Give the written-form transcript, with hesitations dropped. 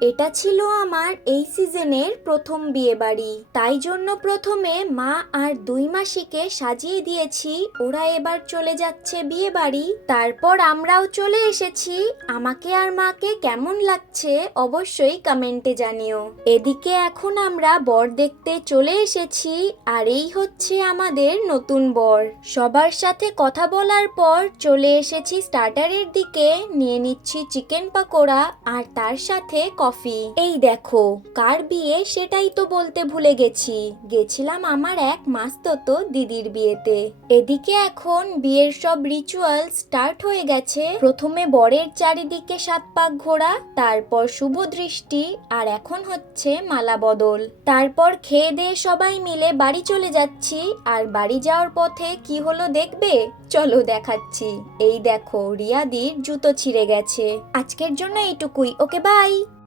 এটা ছিল আমার এই সিজনের প্রথম বিয়ে বাড়ি, তাই জন্য প্রথমে মা আর দুই মাসিকে সাজিয়ে দিয়েছি। ওরা এবার চলে যাচ্ছে বিয়ে বাড়ি, তারপর আমরাও চলে এসেছি। আমাকে আর মাকে কেমন লাগছে অবশ্যই কমেন্টে জানিও। এদিকে এখন আমরা বর দেখতে চলে এসেছি, আর এই হচ্ছে আমাদের নতুন বর। সবার সাথে কথা বলার পর চলে এসেছি স্টার্টারের দিকে। নিয়ে নিচ্ছি চিকেন পাকোড়া আর তার সাথে কফি। এই দেখো কার বিয়ে সেটাই তো বলতে ভুলে গেছিলাম আমার এক মাসতো দিদির বিয়েতে। এদিকে এখন বিয়ের সব রিচুয়াল স্টার্ট হয়ে গেছে। প্রথমে বরের চারিদিকে 7 পাক ঘোরা, তারপর শুভ দৃষ্টি, আর এখন হচ্ছে মালা বদল। তারপর খেয়ে দিয়ে সবাই মিলে বাড়ি চলে যাচ্ছি। আর বাড়ি যাওয়ার পথে কি হলো দেখবে? চলো দেখাচ্ছি। এই দেখো রিয়াদির জুতো ছিঁড়ে গেছে। আজকের জন্য এইটুকুই। Okay bye.